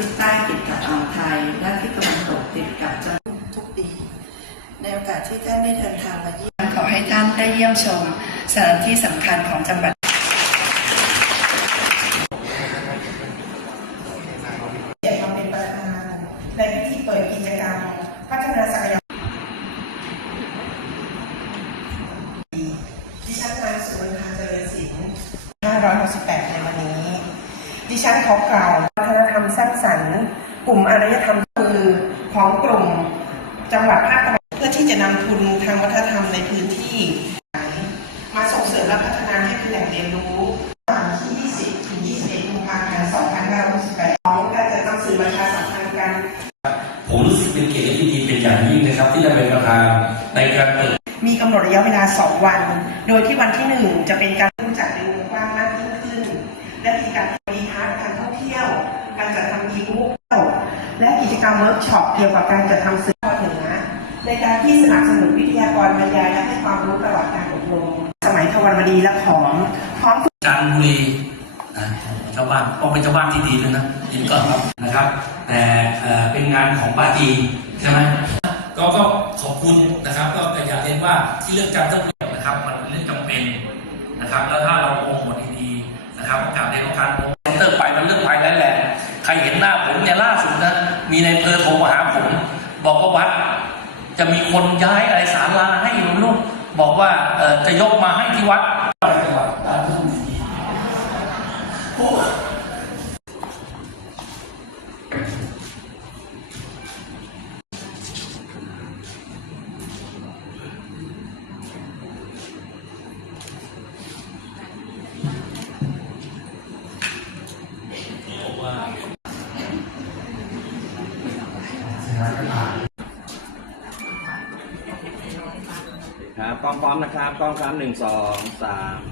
ทิศใต้ติดกับอ่าวไทย และทิศตะวันตกติดกับจังหวัดทุกปี ในโอกาสที่ท่านได้เดินทางมาเยี่ยมขอให้ท่านได้เยี่ยมชมสถานที่สำคัญของจังหวัดเกียรติมาเป็นประธานในพิธีเปิดกิจกรรมพัฒนาศักยภาพดิฉันนางสุวรรณาเจริญศิลป์568ในวันนี้ ดิฉันขอกล่าววัฒนธรรมสร้างสรรค์ กลุ่มอารยธรรมคือของกลุ่มจังหวัดภาคตะวันออกเพื่อที่จะนำทุนทางวัฒนธรรมในพื้นที่ มาส่งเสริมและพัฒนาให้เป็นแหล่งเรียนรู้วันที่ 20 ถึง 21กุมภาพันธ์ 2568ของการจัดทำสื่อประชาสัมพันธ์กัน ผมรู้สึกเป็นเกียรติและยินดีเป็นอย่างยิ่งนะครับ ที่ได้เป็นประธานในการเปิดมีกำหนดระยะเวลา 2 วัน โดยที่วันที่ 1 จะเป็นการ และกิจกรรมเวิร์กช็อปเกี่ยวกับการจัดทำสื่อเหนือในการที่สนับสนุนวิทยากรบรรยายและให้ความรู้ตลอดการอบรมสมัยทวันวดีและขอมพร้อมจันทบุรีนะชาวบ้านต้องเป็นชาวบ้านที่ดีเลยนะยินก่อนครับนะครับ แต่เป็นงานของปาจีใช่ไหมก็ก็ขอบคุณนะครับ ก็อยากเรียนว่าที่เรื่องการต้องเรีนะครับ มันเป็นเรื่องจำเป็นนะครับแล้วถ้า รเห็นหน้าผมเนี่ยล่าสุดนะ มีในเพอโทรมาหาผม บอกว่าวัด จะมีคนย้ายอะไรสาลาให้ลูกบอกว่าเออจะยกมาให้ที่วัดจังหวัดรา ชบุรีครับกล้องพร้อมนะครับกล้องครับหนึ่งสองสาม